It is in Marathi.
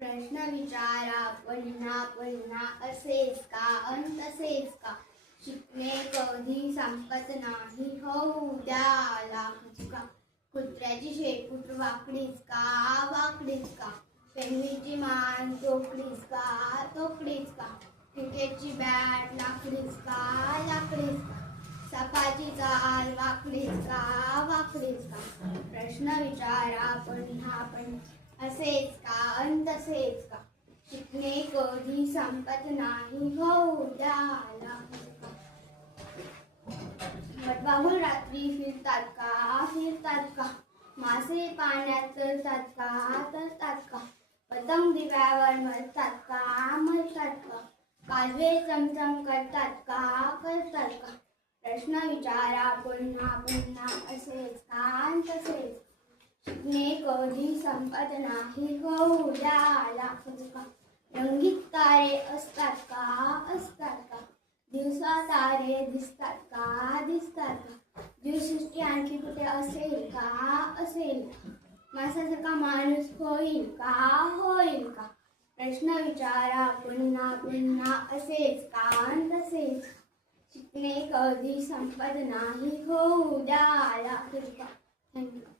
प्रश्न विचारा पुन्हा पुन्हा असेच का अन तसेच का. शिकणे कधी संपत नाही होऊ द्या लाख चुका. कुत्र्याची शेपूट वाकडीच का वाकडीच का. पेंगवीची मान तोकडीच का तोकडीच का. क्रिकेटची बॅट लाकडीच का लाकडीच का. सापाची चाल वाकडीच का वाकडीच का. प्रश्न विचारा पुन्हा पुन्हा असेच का अन तसेच का. शिकणे कधी संपत नाही होऊ द्या लाख चुका. वटवाघूळ रात्री फिरतात का. मासे पाण्यात तरतात का. पतंग दिव्यावर मरतात का. काजवे चमचम करतात का. प्रश्न विचारा पुन्हा पुन्हा असेच का अन तसेच. शिकणे कधी संपत नाही होऊ द्या लाख चुका. रंगीत तारे असतात का. दिवसा तारे दिसतात का. जीवसृष्टी आणखी कुठे असेल का. माणसासारखा माणूस होईल का. प्रश्न विचारा पुन्हा पुन्हा असेच का अन तसेच. शिकणे कधी संपत नाही होऊ द्या लाख चुका. थँक्यू.